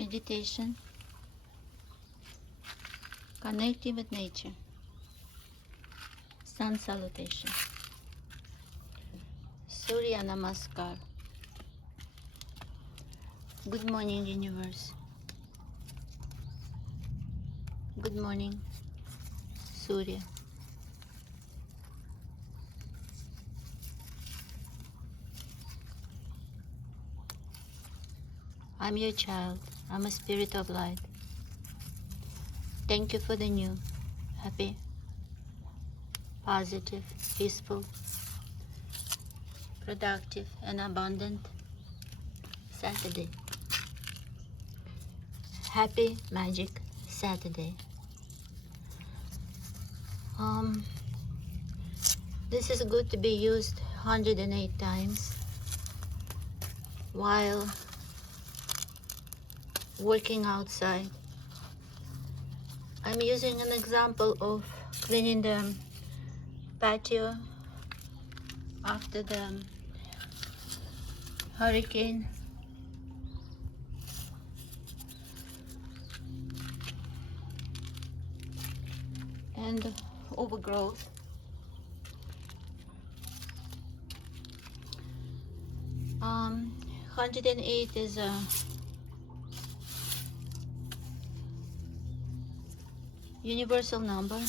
meditation, connecting with nature, sun salutation, Surya Namaskar. Good morning, universe. Good morning, Surya. I'm your child. I'm a spirit of light. Thank you for the new, happy, positive, peaceful, productive, and abundant Saturday. Happy Magic Saturday. This is good to be used 108 times while working outside. I'm using an example of cleaning the patio after the hurricane. And overgrowth. 108 is a universal number.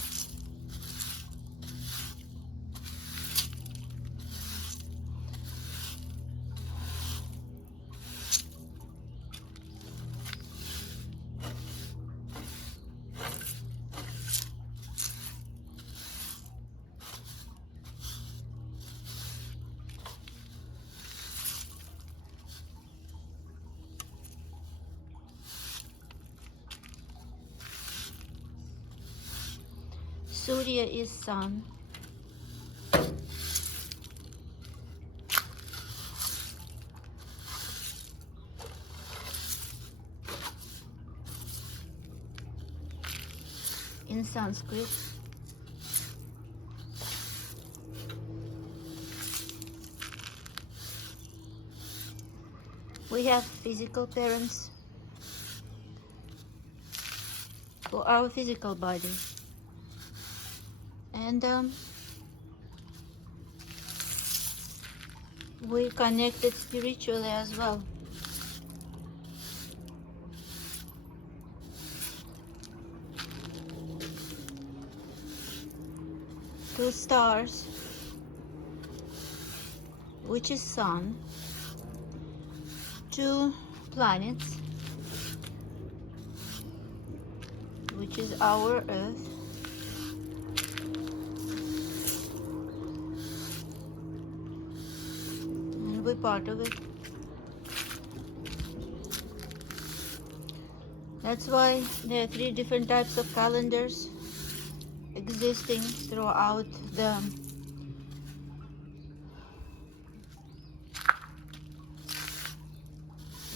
Surya is sun. In Sanskrit. We have physical parents for our physical body. And we connected spiritually as well. Two stars, which is sun, two planets, which is our earth, and we're part of it. That's why there are 3 different types of calendars existing throughout the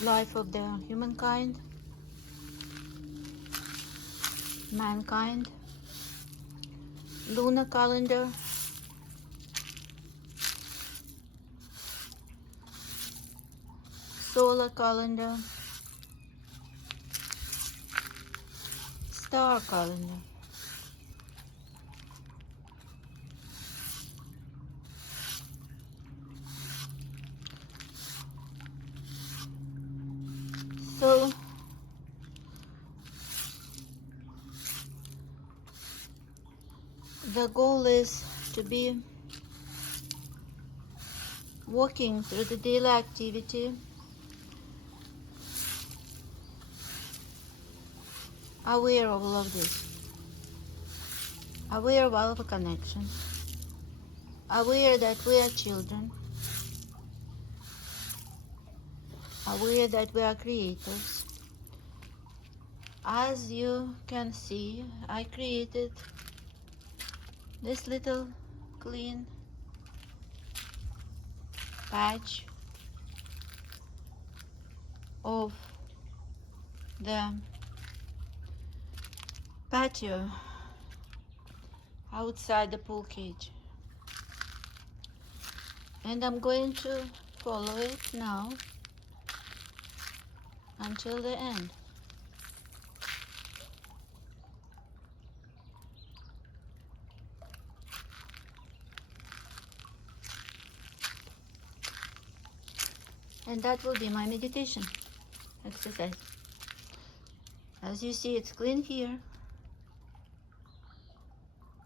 life of the humankind, mankind. Lunar calendar, solar calendar, star calendar. So the goal is to be walking through the daily activity, aware of all of this, aware of all of the connection, aware that we are children, aware that we are creators. As you can see, I created this little clean patch of the patio outside the pool cage, and I'm going to follow it now until the end. And that will be my meditation exercise. As you see, it's clean here,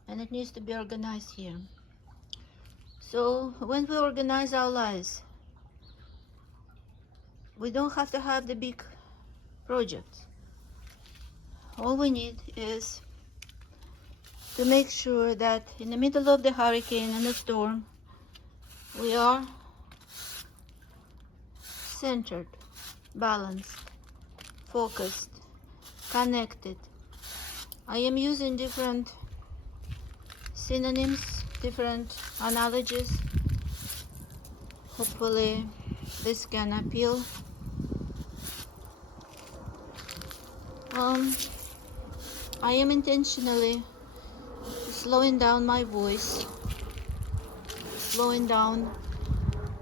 and it needs to be organized here. So when we organize our lives, we don't have to have the big projects. All we need is to make sure that in the middle of the hurricane and the storm, we are centered, balanced, focused, connected. I am using different synonyms, different analogies. Hopefully this can appeal. I am intentionally slowing down my voice, slowing down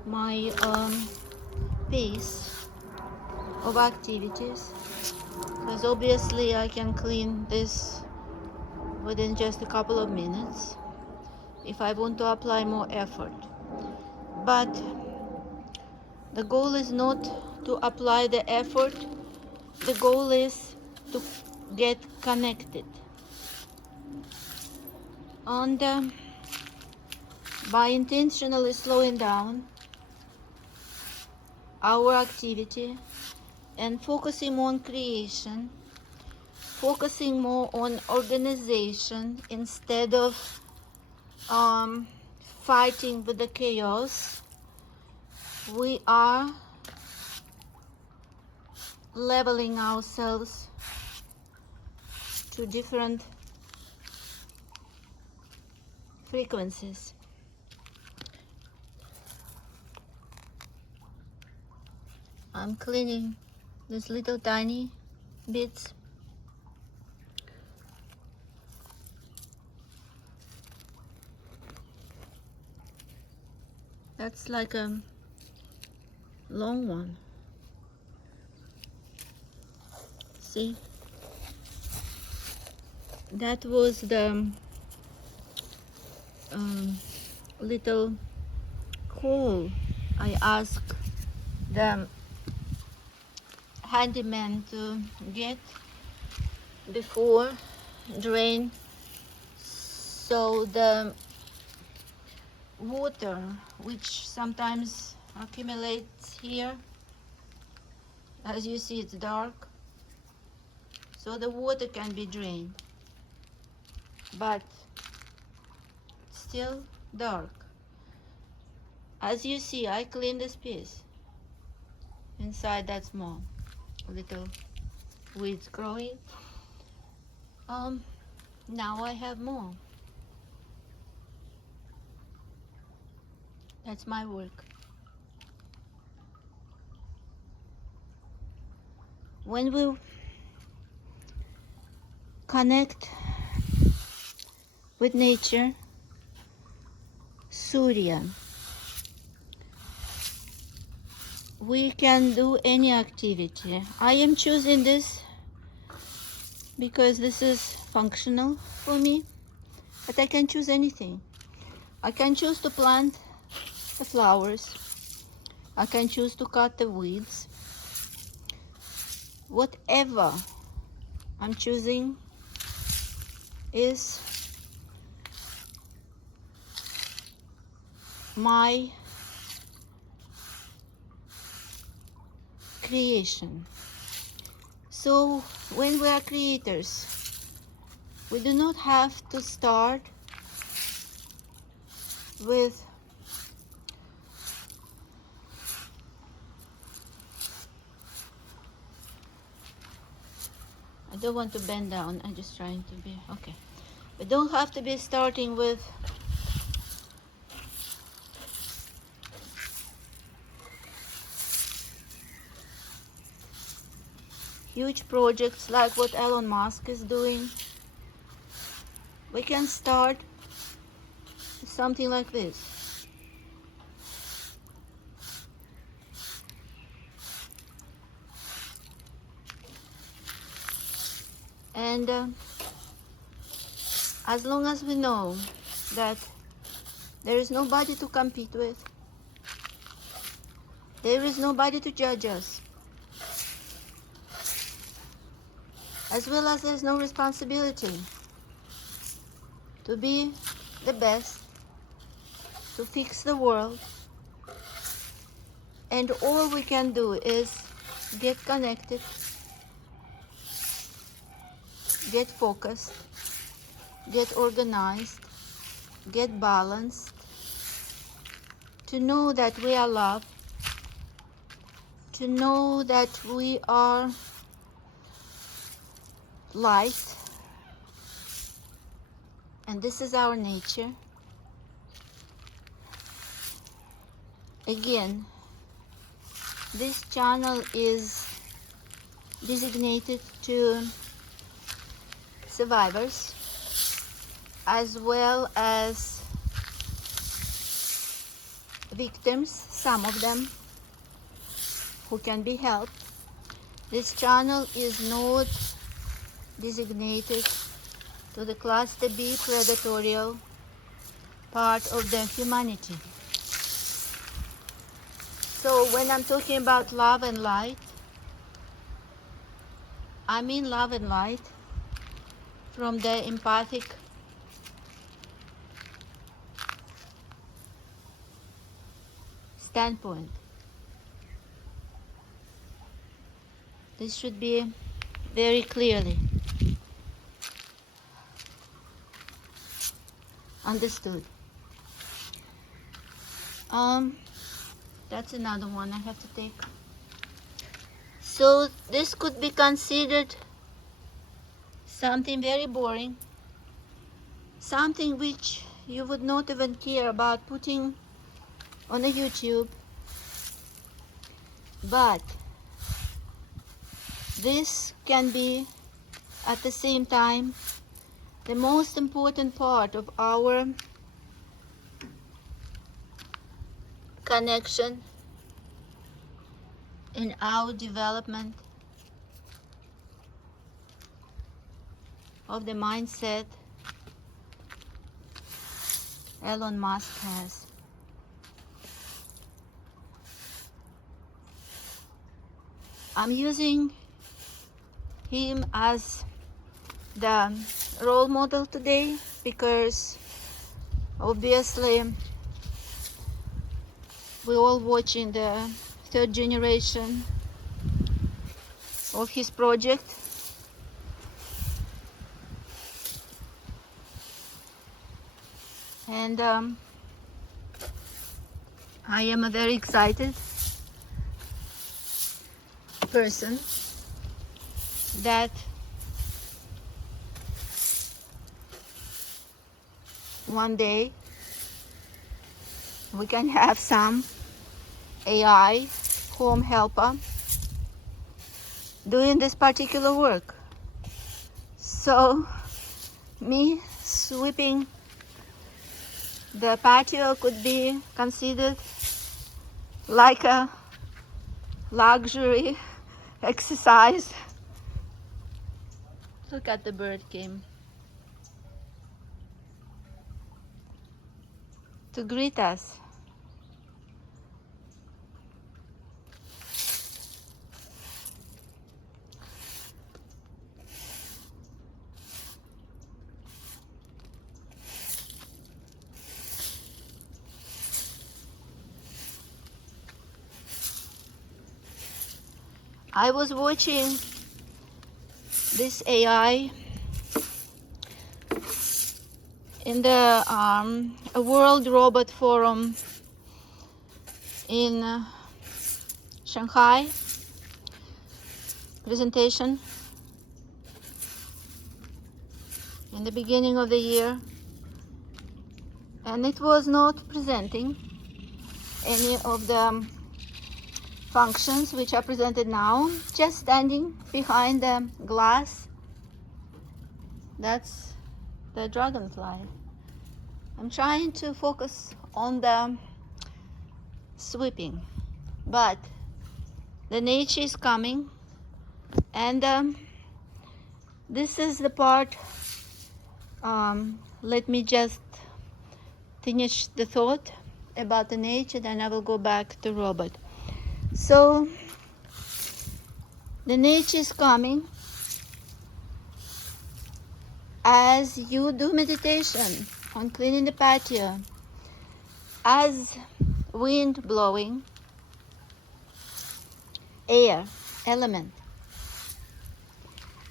my pace of activities, because obviously I can clean this within just a couple of minutes if I want to apply more effort. But the goal is not to apply the effort. The goal is to get connected. And by intentionally slowing down our activity and focusing on creation, focusing more on organization instead of fighting with the chaos, we are leveling ourselves to different frequencies. I'm cleaning these little tiny bits. That's like a long one. See? That was the little hole I asked the handyman to get before drain, so the water which sometimes accumulates here, as you see it's dark, so the water can be drained, but still dark. As you see, I cleaned this piece. Inside that small little weeds growing. Now I have more. That's my work. When we connect with nature, Surya, we can do any activity. I am choosing this because this is functional for me, but I can choose anything. I can choose to plant the flowers. I can choose to cut the weeds. Whatever I'm choosing is my creation. So when we are creators, we do not have to start with I don't want to bend down, I'm just trying to be okay. We don't have to be starting with huge projects like what Elon Musk is doing. We can start with something like this. And as long as we know that there is nobody to compete with, There is nobody to judge us. As well as there's no responsibility to be the best, to fix the world. And all we can do is get connected, get focused, get organized, get balanced, to know that we are loved, to know that we are light, and this is our nature. Again, this channel is designated to survivors as well as victims, some of them who can be helped. This channel is not designated to the cluster B predatorial part of the humanity. So when I'm talking about love and light, I mean love and light from the empathic standpoint. This should be very clearly understood. That's another one I have to take. So this could be considered something very boring, something which you would not even care about putting on a YouTube, but this can be at the same time the most important part of our connection in our development of the mindset Elon Musk has. I'm using him as the role model today because obviously we're all watching the third generation of his project. And I am a very excited person that one day we can have some AI home helper doing this particular work. So me sweeping the patio could be considered like a luxury exercise. Look at the bird came to greet us. I was watching this AI in the a World Robot Forum in Shanghai presentation in the beginning of the year, and it was not presenting any of the functions which are presented now, just standing behind the glass. That's the dragonfly. I'm trying to focus on the sweeping, but the nature is coming, and this is the part. Let me just finish the thought about the nature, then I will go back to robot. So the nature is coming as you do meditation on cleaning the patio, as wind blowing, air, element,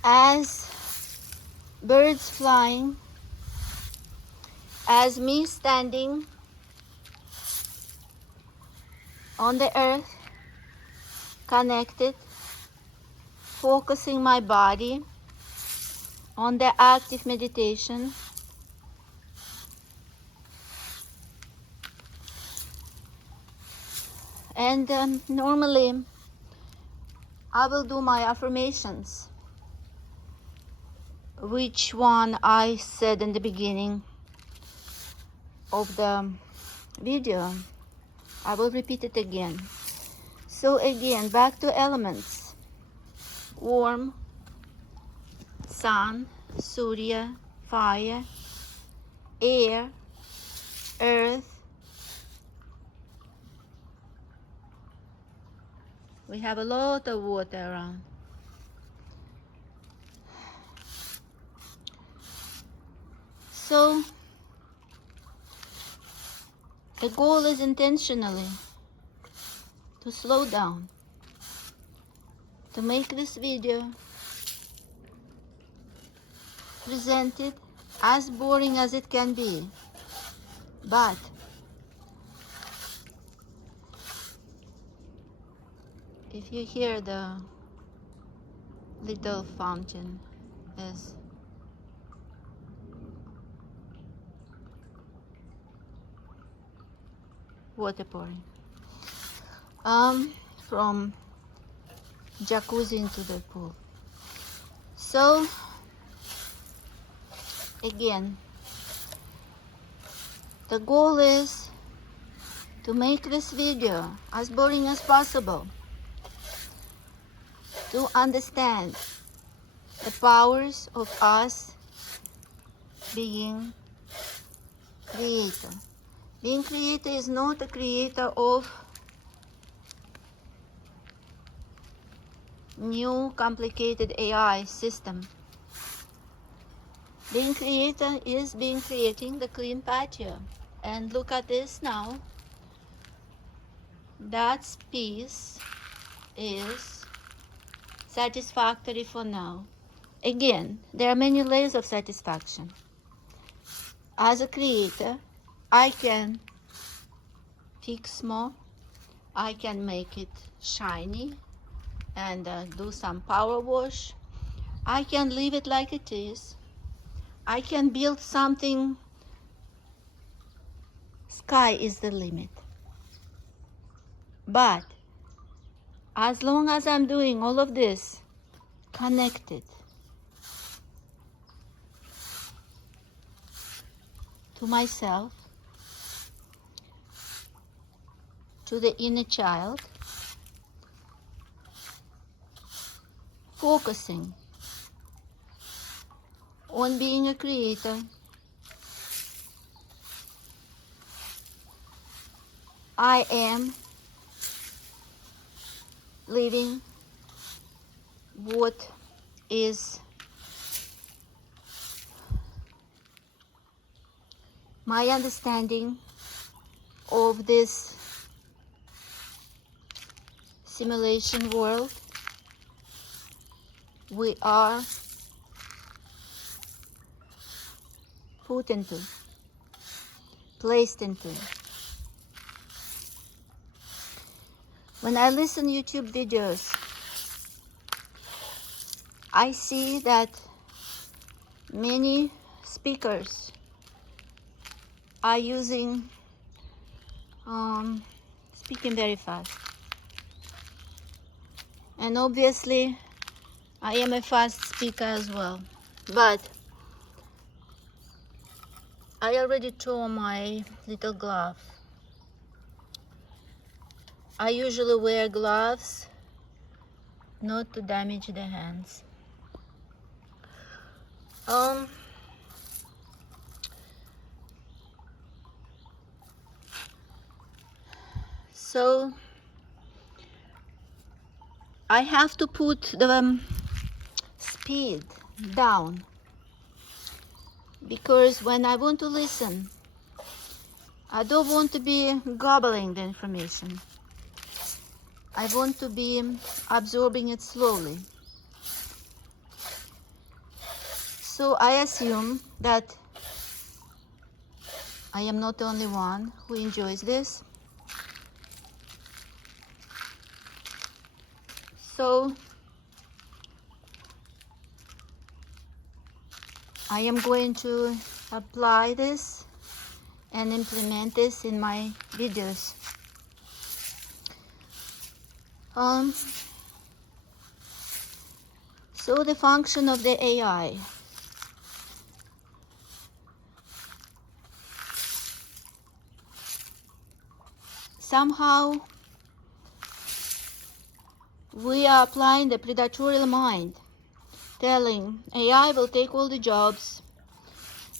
as birds flying, as me standing on the earth, connected, focusing my body on the active meditation. And normally I will do my affirmations, which one I said in the beginning of the video. I will repeat it again. So again, back to elements. Warm, sun, surya, fire, air, earth. We have a lot of water around. So the goal is intentionally to slow down, to make this video presented as boring as it can be, but if you hear the little fountain is water pouring from jacuzzi into the pool. So again, the goal is to make this video as boring as possible, to understand the powers of us being creator. Being creator is not a creator of new complicated AI system. Being creator is creating the clean patio. And look at this now. That piece is satisfactory for now. Again, there are many layers of satisfaction. As a creator, I can fix more. I can make it shiny and do some power wash. I can leave it like it is. I can build something. Sky is the limit. But as long as I'm doing all of this connected to myself, to the inner child, focusing on being a creator, I am living what is my understanding of this simulation world we are put into, placed into. When I listen to YouTube videos, I see that many speakers are using speaking very fast. And obviously, I am a fast speaker as well. But I already tore my little glove. I usually wear gloves not to damage the hands. So I have to put the speed down, because when I want to listen, I don't want to be gobbling the information. I want to be absorbing it slowly. So I assume that I am not the only one who enjoys this. So I am going to apply this and implement this in my videos. So the function of the AI. Somehow we are applying the predatorial mind, telling AI will take all the jobs,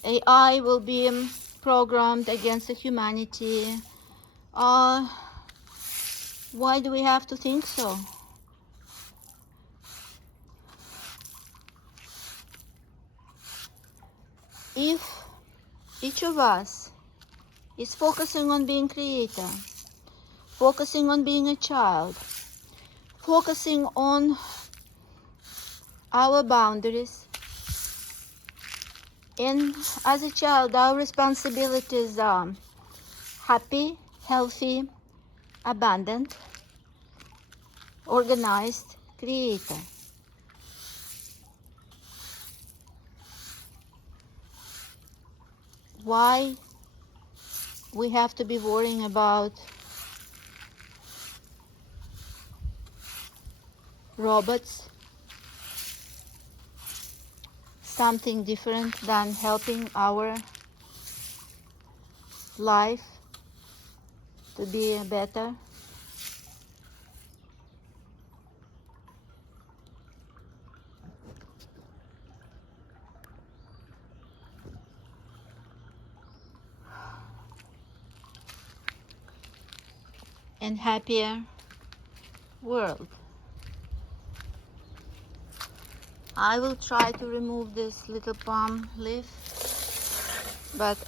AI will be programmed against the humanity. Why do we have to think so? If each of us is focusing on being creator, focusing on being a child, focusing on our boundaries, and as a child our responsibilities are happy, healthy, abundant, organized, creator. Why we have to be worrying about robots, something different than helping our life to be better? And happier world. I will try to remove this little palm leaf, but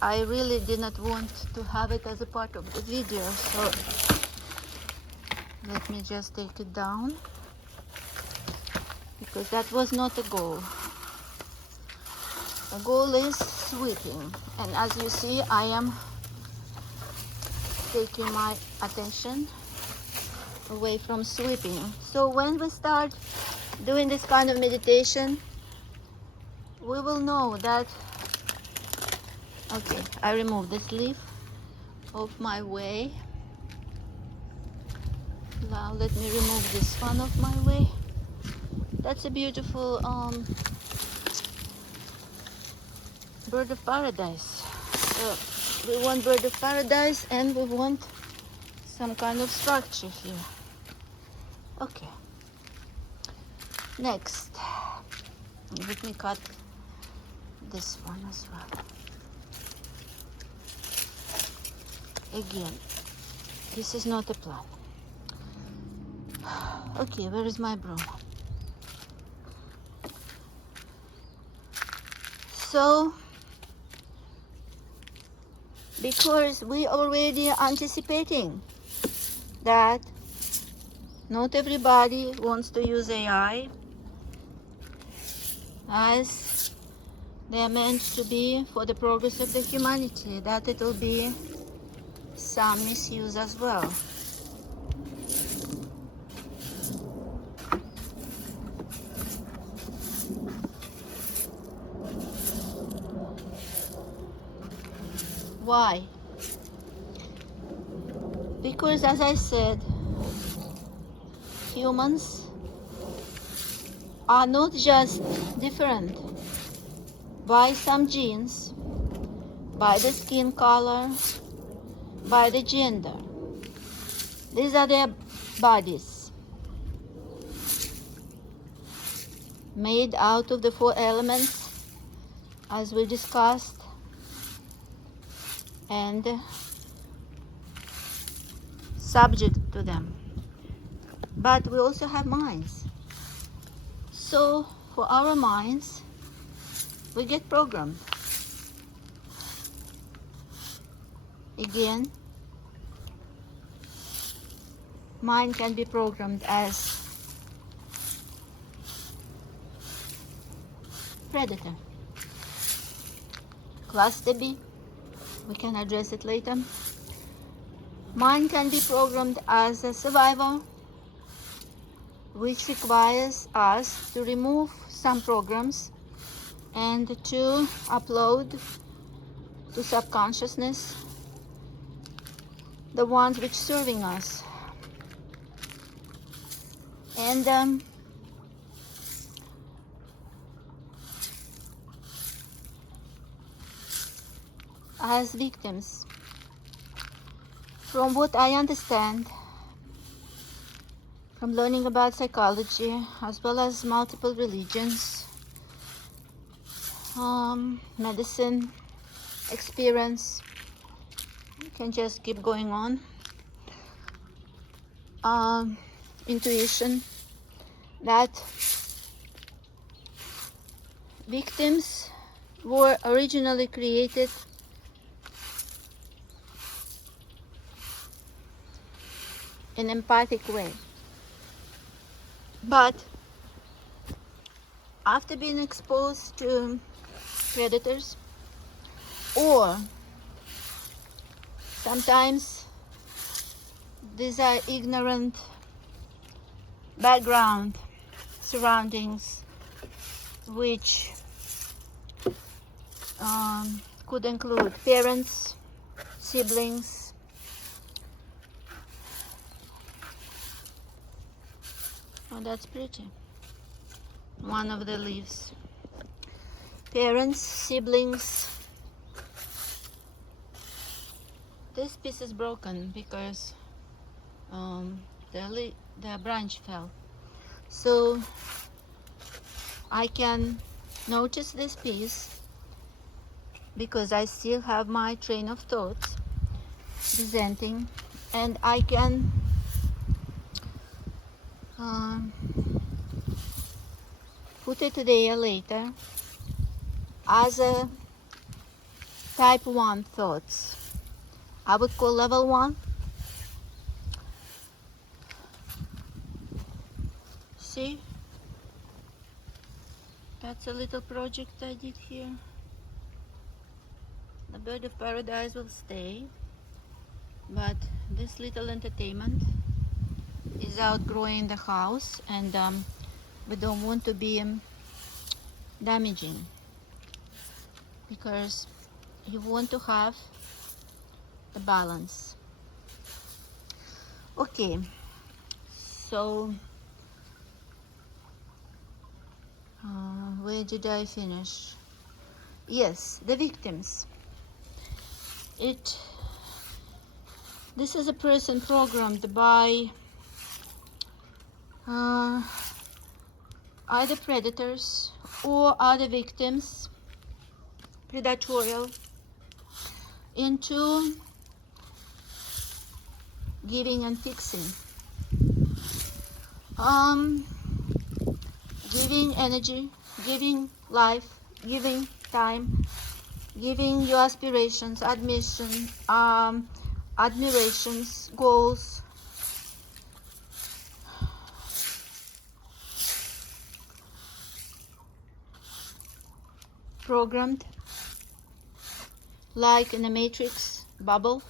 I really did not want to have it as a part of the video, so let me just take it down, because that was not the goal. The goal is sweeping, and as you see, I am taking my attention away from sweeping. So when we start doing this kind of meditation, we will know that, okay, I remove this leaf off my way. Now let me remove this one off my way. That's a beautiful bird of paradise. So we want bird of paradise, and we want some kind of structure here. Okay. Next, let me cut this one as well. Again, this is not a plan. Okay, where is my broom? So, because we already anticipating that not everybody wants to use AI as they are meant to be for the progress of the humanity, that it will be some misuse as well. Why? Because, as I said, humans are not just different by some genes, by the skin color, by the gender. These are their bodies, made out of the 4 elements, as we discussed, and subject to them. But we also have minds. So for our minds, we get programmed. Again, mind can be programmed as predator. Cluster B, we can address it later. Mind can be programmed as a survivor, which requires us to remove some programs and to upload to subconsciousness the ones which serving us. And as victims, from what I understand from learning about psychology as well as multiple religions, medicine, experience, you can just keep going on, intuition, that victims were originally created in an empathic way. But after being exposed to predators, or sometimes these are ignorant background surroundings, which could include parents, siblings, oh, that's pretty. One of the leaves. Parents, siblings. This piece is broken because the branch fell. So I can notice this piece because I still have my train of thoughts presenting, and I can put it there later as a type 1 thoughts. I would call level 1. See? That's a little project I did here. The bird of paradise will stay, but this little entertainment is outgrowing the house, and we don't want to be damaging, because you want to have the balance. Okay, so where did I finish? Yes, the victims. This is a person programmed by either predators or other victims, predatorial, into giving and fixing, giving energy, giving life, giving time, giving your aspirations, admirations, goals, programmed like in a matrix bubble,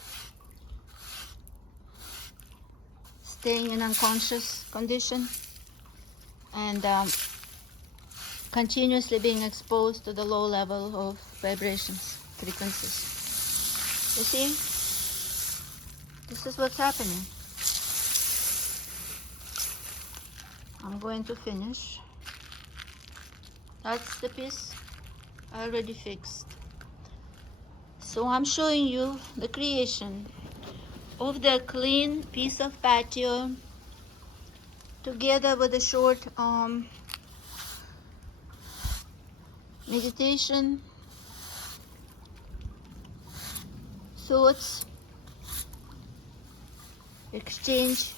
staying in unconscious condition, and continuously being exposed to the low level of vibrations, frequencies. You see, this is what's happening. I'm going to finish. That's the piece I already fixed. So I'm showing you the creation of the clean piece of patio together with a short meditation, thoughts, exchange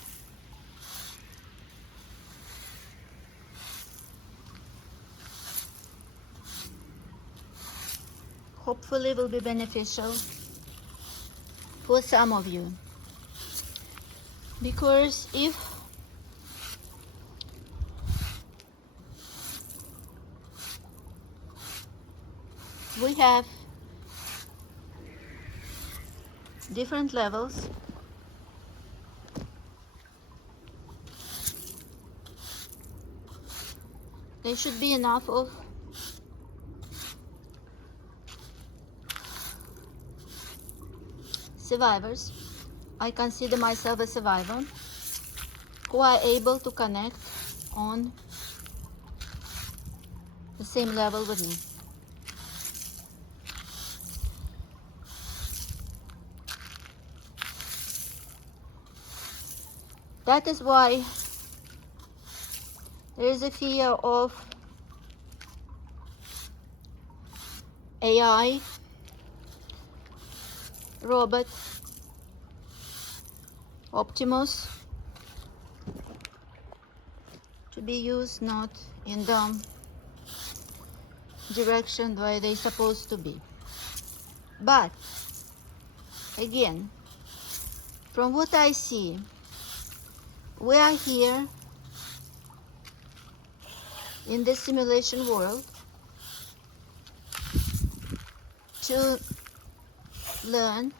hopefully will be beneficial for some of you. Because if we have different levels, there should be enough of survivors. I consider myself a survivor who are able to connect on the same level with me. That is why there is a fear of AI, robot, Optimus, to be used not in the direction where they're supposed to be. But again, from what I see, we are here in this simulation world to learn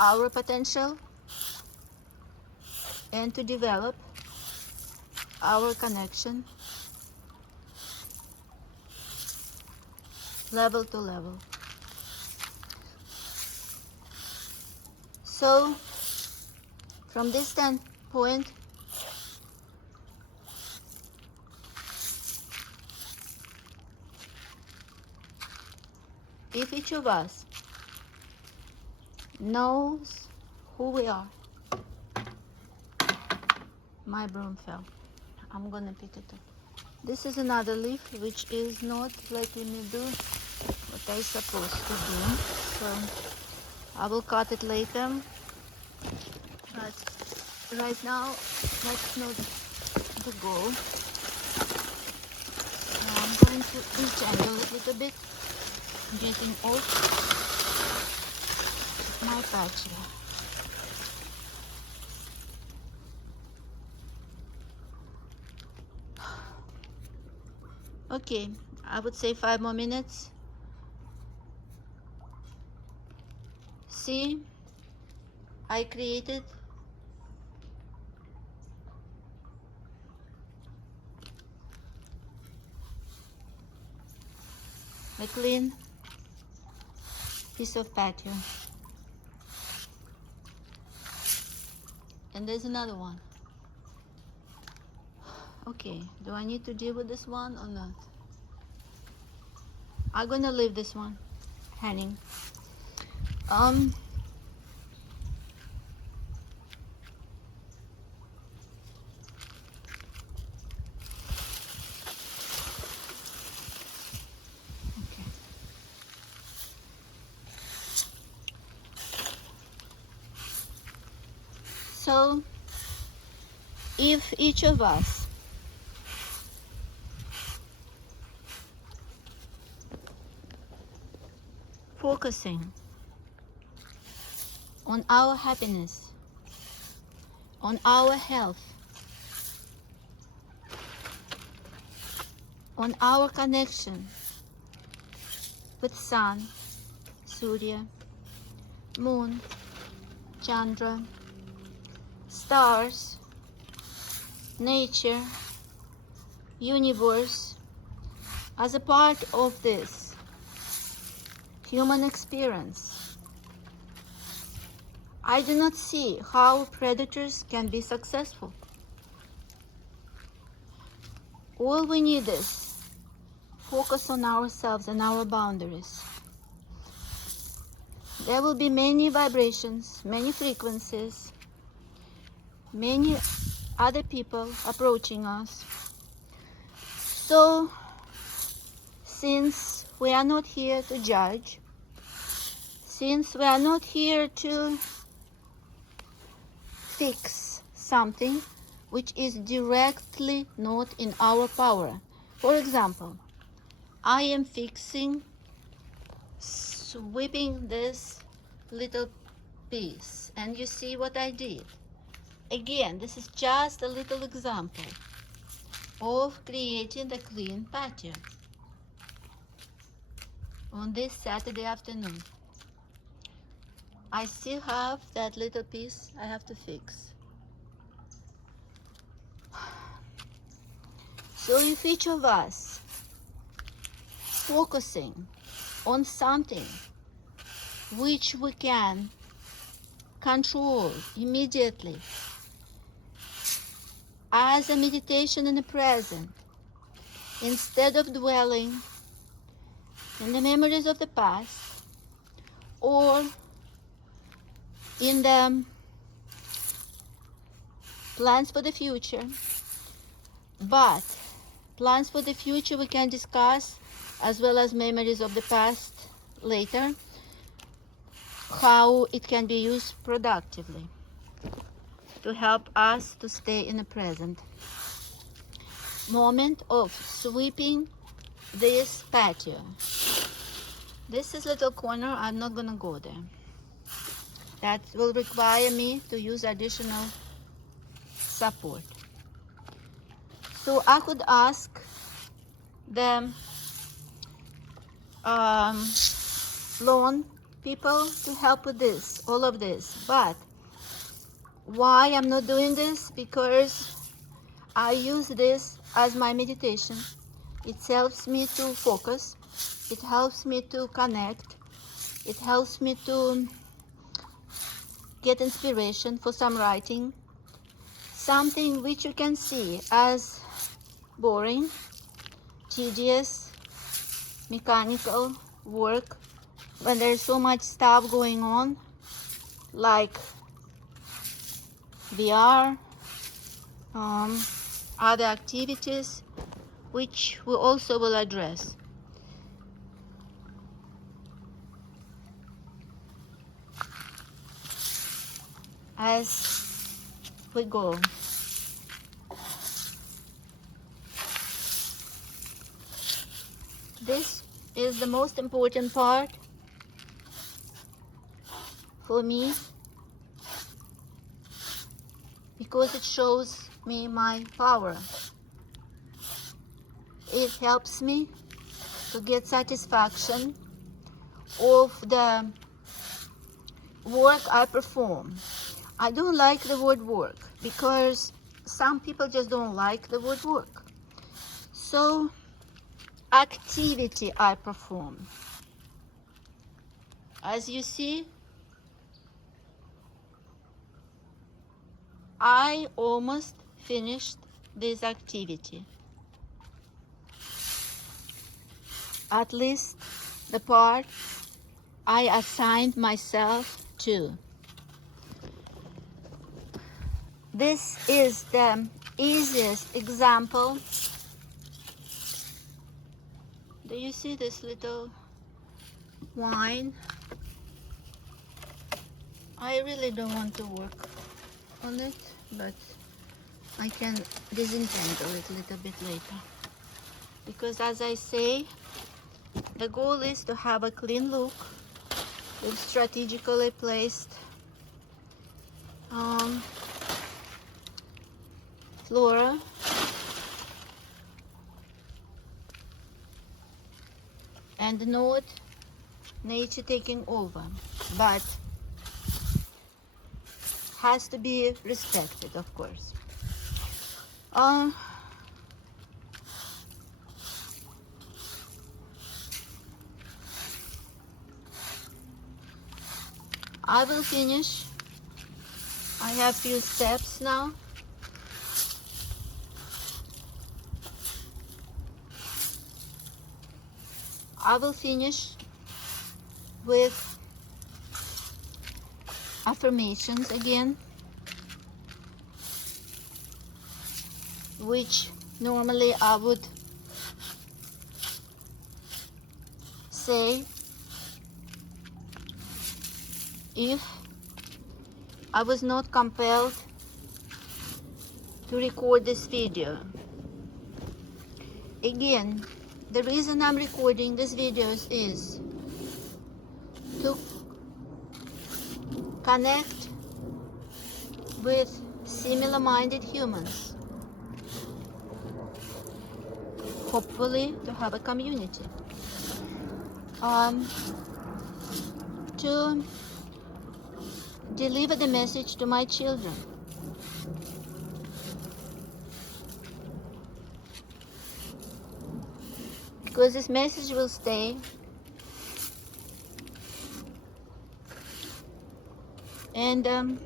our potential and to develop our connection level to level. So from this standpoint, if each of us knows who we are. My broom fell. I'm gonna pick it up. This is another leaf which is not letting me do what I'm supposed to do. So I will cut it later. But right now, that's not the goal. So I'm going to detangle it a little bit, getting off my patio. Okay, I would say 5 more minutes. See, I created a clean piece of patio. And there's another one. Okay, do I need to deal with this one or not? I'm gonna leave this one hanging. Okay. So if each of us focusing on our happiness, on our health, on our connection with sun, Surya, moon, Chandra, stars, nature, universe, as a part of this human experience, I do not see how predators can be successful. All we need is focus on ourselves and our boundaries. There will be many vibrations, many frequencies, many other people approaching us. So, since we are not here to judge, since we are not here to fix something which is directly not in our power. For example, I am fixing sweeping this little piece, and you see what I did. Again, this is just a little example of creating the clean patio on this Saturday afternoon. I still have that little piece I have to fix. So if each of us focusing on something which we can control immediately as a meditation in the present, instead of dwelling in the memories of the past or in the plans for the future, but plans for the future we can discuss, as well as memories of the past later, how it can be used productively to help us to stay in the present moment of sweeping this patio. This is little corner, I'm not gonna go there. That will require me to use additional support. So I could ask the lawn people to help with this, all of this. But why I'm not doing this? Because I use this as my meditation. It helps me to focus. It helps me to connect. It helps me to get inspiration for some writing. Something which you can see as boring, tedious, mechanical work when there's so much stuff going on, like VR, other activities, which we also will address. As we go. This is the most important part for me because it shows me my power. It helps me to get satisfaction of the work I perform. I don't like the word work because some people just don't like the word work. So, activity I perform. As you see, I almost finished this activity. At least the part I assigned myself to. This is the easiest example. Do you see this little wine? I really don't want to work on it, but I can disentangle it a little bit later. Because as I say, the goal is to have a clean look with strategically placed flora and not nature taking over, but has to be respected, of course. I will finish. I have few steps now. I will finish with affirmations again, which normally I would say if I was not compelled to record this video. Again, the reason I'm recording these videos is connect with similar-minded humans, hopefully to have a community, to deliver the message to my children. Because this message will stay, and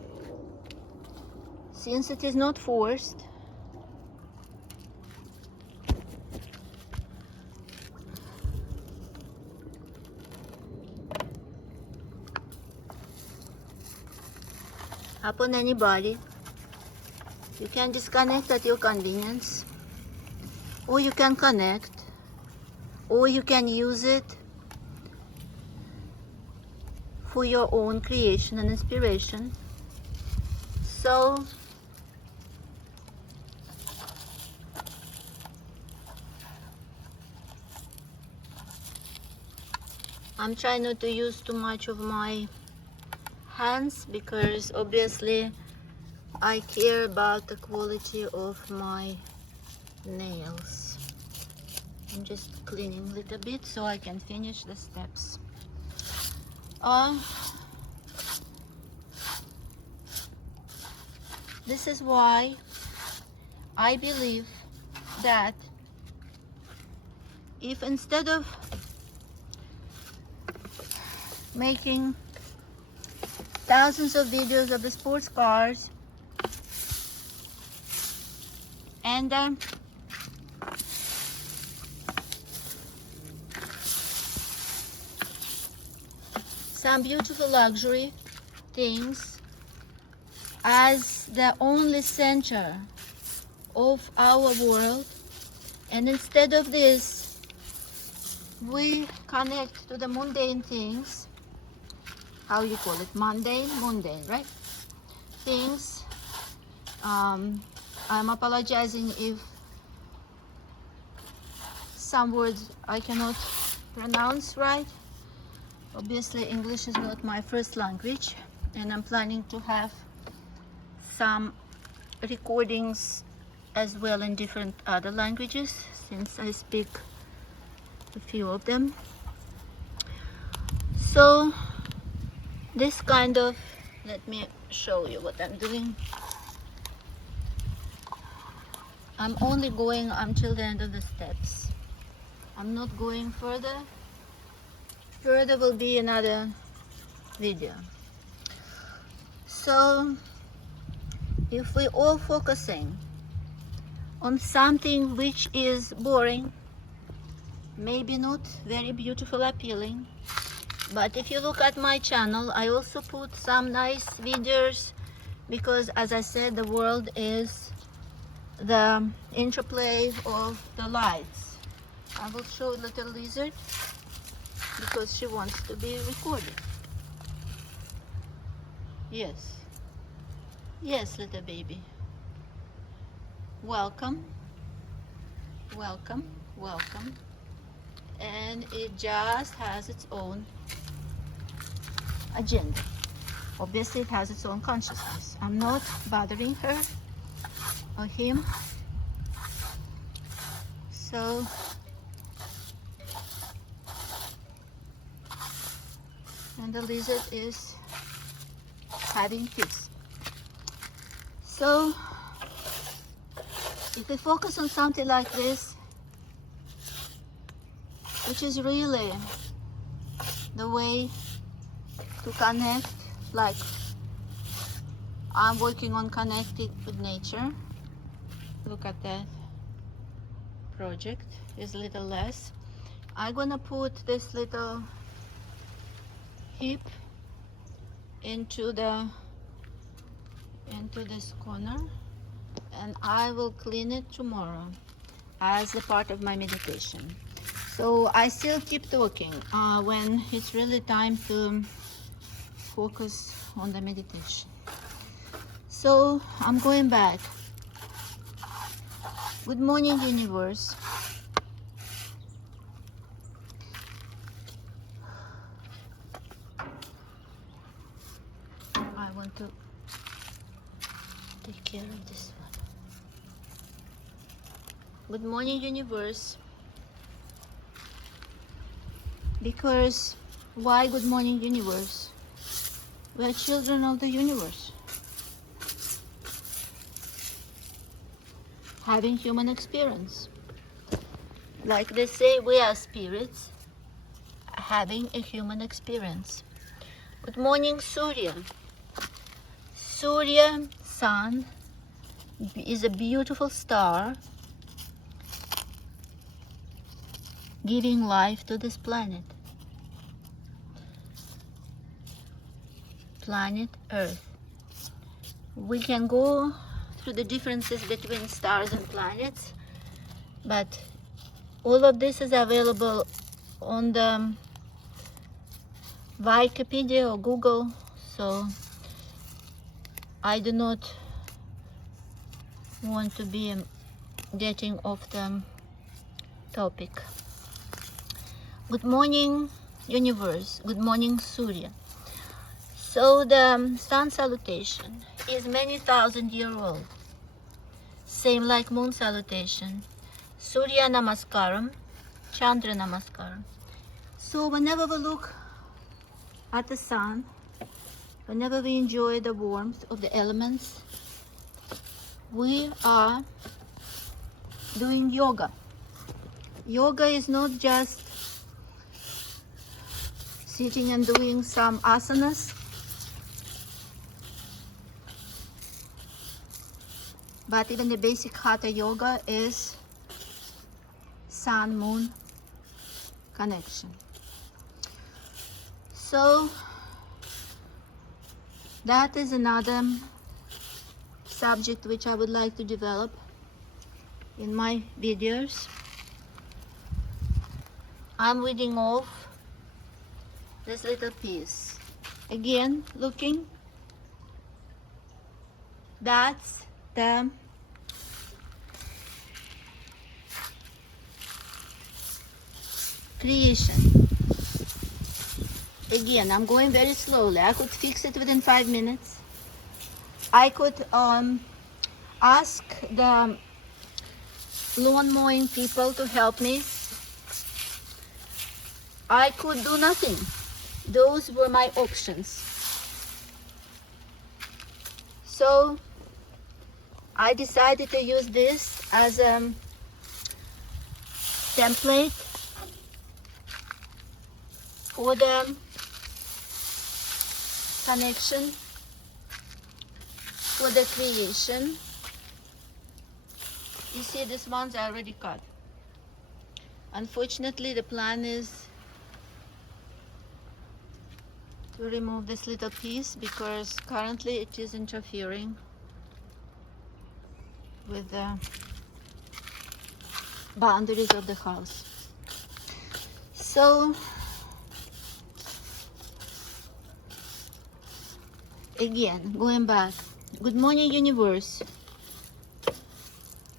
since it is not forced, upon anybody, you can disconnect at your convenience, or you can connect, or you can use it for your own creation and inspiration. So I'm trying not to use too much of my hands, because obviously I care about the quality of my nails. I'm just cleaning a little bit so I can finish the steps. This is why I believe that if instead of making thousands of videos of the sports cars and some beautiful luxury things as the only center of our world, and instead of this we connect to the mundane things, how you call it, mundane, right, things. I'm apologizing if some words I cannot pronounce right. Obviously English is not my first language, and I'm planning to have some recordings as well in different other languages, since I speak a few of them. So this kind of, let me show you what I'm doing. I'm only going until the end of the steps. I'm not going further. Further will be another video. So if we all focusing on something which is boring, maybe not very beautiful, appealing, but if you look at my channel, I also put some nice videos, because as I said, the world is the interplay of the lights. I will show little lizard because she wants to be recorded. Yes, yes, little baby, welcome, welcome, welcome. And it just has its own agenda. Obviously it has its own consciousness. I'm not bothering her or him. So and the lizard is having peace. So if we focus on something like this, which is really the way to connect, like I'm working on connecting with nature. Look at that project, is a little less. I'm gonna put this little hip into this corner, and I will clean it tomorrow as a part of my meditation. So I still keep talking when it's really time to focus on the meditation. So I'm going back. Good morning, universe. take care of this one. Good morning, universe. Because why good morning, universe? We are children of the universe, having human experience. Like they say, we are spirits having a human experience. Good morning, Surya. Surya, sun, is a beautiful star giving life to this planet. Planet Earth. We can go through the differences between stars and planets, but all of this is available on the Wikipedia or Google, so I do not want to be getting off the topic. Good morning, universe. Good morning, Surya. So the sun salutation is many thousand years old, same like moon salutation. Surya Namaskaram, Chandra Namaskaram. So whenever we look at the sun, whenever we enjoy the warmth of the elements, we are doing yoga. Yoga is not just sitting and doing some asanas, but even the basic hatha yoga is sun-moon connection. So that is another subject which I would like to develop in my videos. I'm reading off this little piece. Again, looking, that's the creation. Again, I'm going very slowly. I could fix it within 5 minutes. I could ask the lawn mowing people to help me. I could do nothing. Those were my options. So I decided to use this as a template for the connection, for the creation. You see, these ones are already cut. Unfortunately, the plan is to remove this little piece because currently it is interfering with the boundaries of the house. So again, going back, good morning, universe.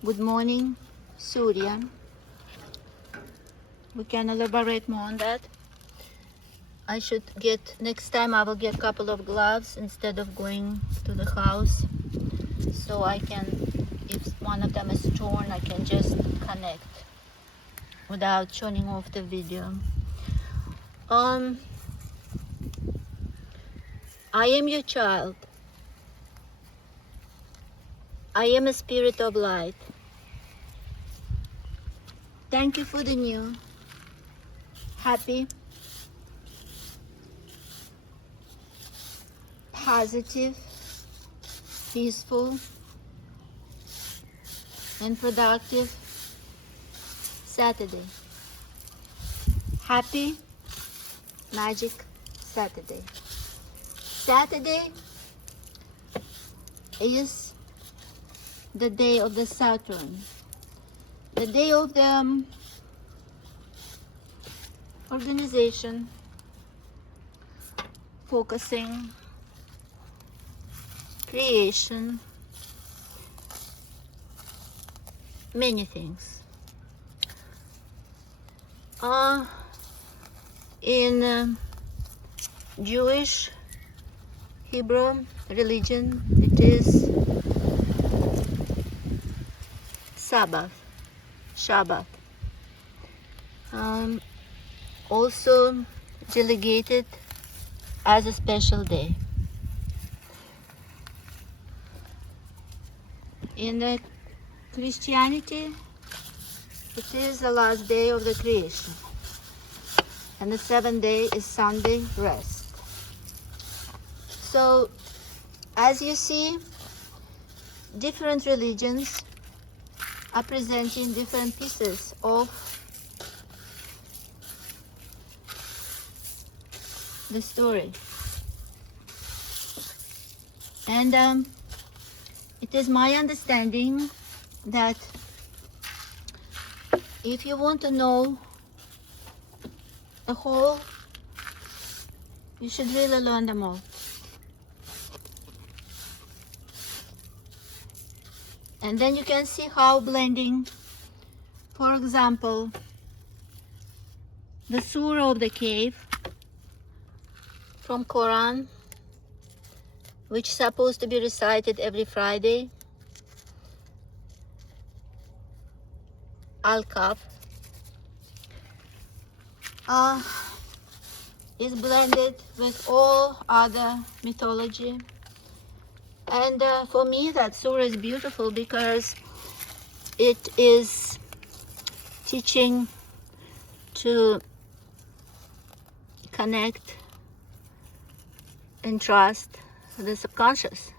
Good morning, Surya. We can elaborate more on that. I should get, next time I will get a couple of gloves instead of going to the house, so I can, if one of them is torn, I can just connect without turning off the video. I am your child. I am a spirit of light. Thank you for the new, happy, positive, peaceful, and productive Saturday. Happy Magic Saturday. Saturday is the day of the Saturn, the day of the organization, focusing, creation, many things. In Jewish, Hebrew religion, it is Shabbat. Also delegated as a special day. In the Christianity, it is the last day of the creation, and the seventh day is Sunday rest. So, as you see, different religions are presenting different pieces of the story. And it is my understanding that if you want to know the whole, you should really learn them all. And then you can see how blending, for example, the surah of the cave from Quran, which is supposed to be recited every Friday, Al-Kaf, is blended with all other mythology. And for me, that surah is beautiful because it is teaching to connect and trust the subconscious.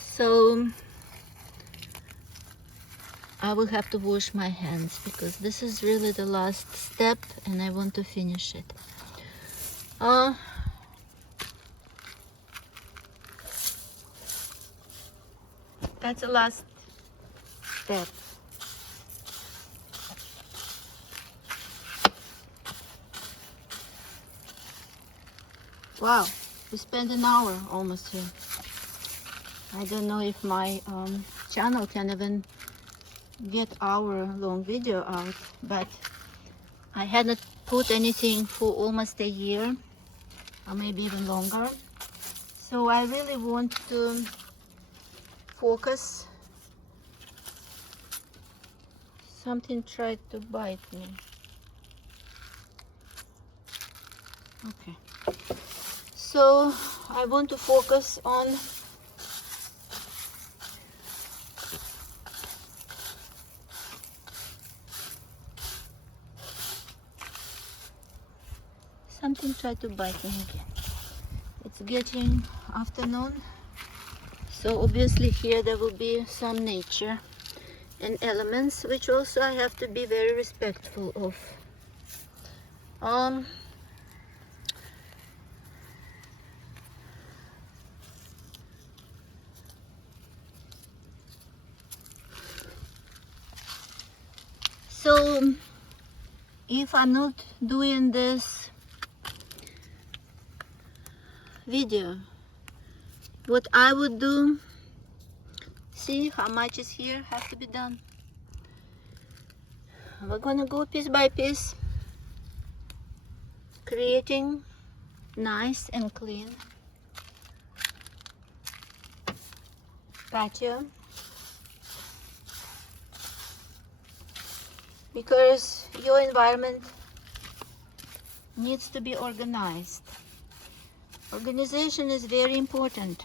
So I will have to wash my hands because this is really the last step and I want to finish it. That's the last step. Wow, we spent an hour almost here. I don't know if my channel can even get hour-long video out, but I hadn't put anything for almost a year, or maybe even longer. So I really want to focus. Something tried to bite me. Okay. So I want to focus on something tried to bite me again. It's getting afternoon, so obviously here there will be some nature and elements which also I have to be very respectful of. So if I'm not doing this video, what I would do, see how much is here, has to be done. We're gonna go piece by piece, creating nice and clean patio, because your environment needs to be organized. Organization is very important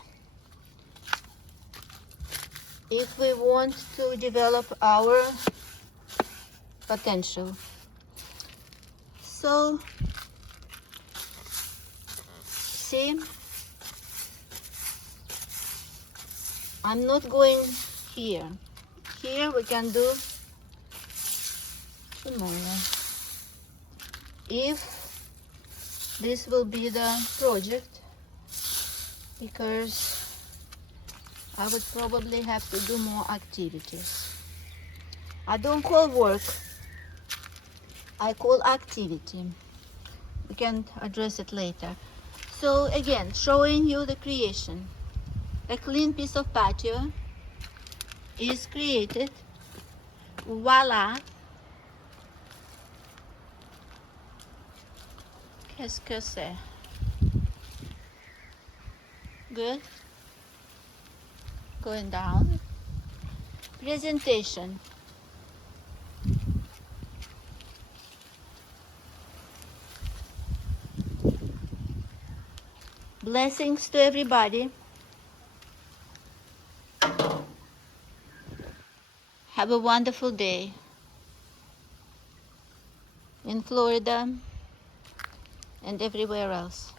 if we want to develop our potential. So, see, I'm not going here. Here we can do tomorrow. If this will be the project, because I would probably have to do more activities. I don't call work, I call activity. We can address it later. So again, showing you the creation. A clean piece of patio is created. Voila. Qu'est-ce que c'est? Good. Going down. Presentation. Blessings to everybody. Have a wonderful day in Florida and everywhere else.